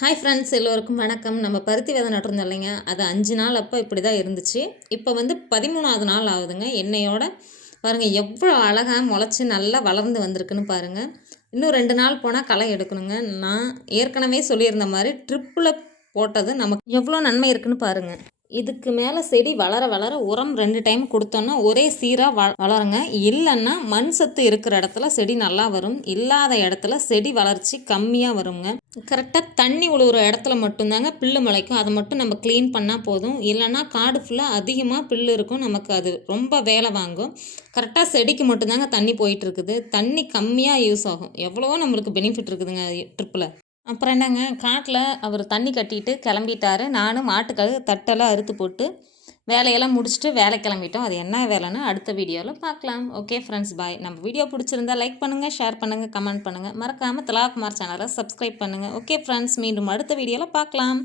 Hi friends, எல்லோருக்கும் வணக்கம். நம்ம பருத்தி விதை நட்டிருந்தோம் இல்லைங்க, அது 5 நாள் அப்போ இப்படி தான் இருந்துச்சு. இப்போ வந்து 13வது நாள் ஆகுதுங்க. என்னையோட பாருங்கள் எவ்வளோ அழகாக முளைச்சி நல்லா வளர்ந்து வந்திருக்குன்னு பாருங்கள். இன்னும் 2 நாள் போனால் களை எடுக்கணுங்க. நான் ஏற்கனவே சொல்லியிருந்த மாதிரி ட்ரிப்பில் போட்டது நமக்கு எவ்வளோ நன்மை இருக்குன்னு பாருங்கள். இதுக்கு மேலே செடி வளர வளர உரம் 2 டைம் கொடுத்தோன்னா ஒரே சீராக வளருங்க. இல்லைன்னா மண் சத்து இருக்கிற இடத்துல செடி நல்லா வரும், இல்லாத இடத்துல செடி வளர்ச்சி கம்மியாக வருங்க. கரெக்டாக தண்ணி உழுவுற இடத்துல மட்டும்தாங்க புல்லு முளைக்கும். அதை மட்டும் நம்ம க்ளீன் பண்ணால் போதும். இல்லைன்னா காடு ஃபுல்லாக அதிகமாக புல்லு இருக்கும், நமக்கு அது ரொம்ப வேலை வாங்கும். கரெக்டாக செடிக்கு மட்டும்தாங்க தண்ணி போயிட்டுருக்குது. தண்ணி கம்மியாக யூஸ் ஆகும். எவ்வளவோ நம்மளுக்கு பெனிஃபிட் இருக்குதுங்க ட்ரிப்பில். அப்புறம் என்னங்க, காட்டில் அவர் தண்ணி கட்டிட்டு கிளம்பிட்டாரு. நானும் மாட்டுக்காக தட்டெல்லாம் அறுத்து போட்டு வேலையெல்லாம் முடிச்சுட்டு வேலை கிளம்பிட்டோம். அது என்ன வேலைன்னு அடுத்த வீடியோவில் பார்க்கலாம். ஓகே ஃப்ரெண்ட்ஸ், பாய். நம்ம வீடியோ பிடிச்சிருந்தா லைக் பண்ணுங்கள், ஷேர் பண்ணுங்கள், கமெண்ட் பண்ணுங்கள். மறக்காமல் தலா குமார் சேனலை சப்ஸ்கிரைப் பண்ணுங்கள். ஓகே ஃப்ரெண்ட்ஸ், மீண்டும் அடுத்த வீடியோவில் பார்க்கலாம்.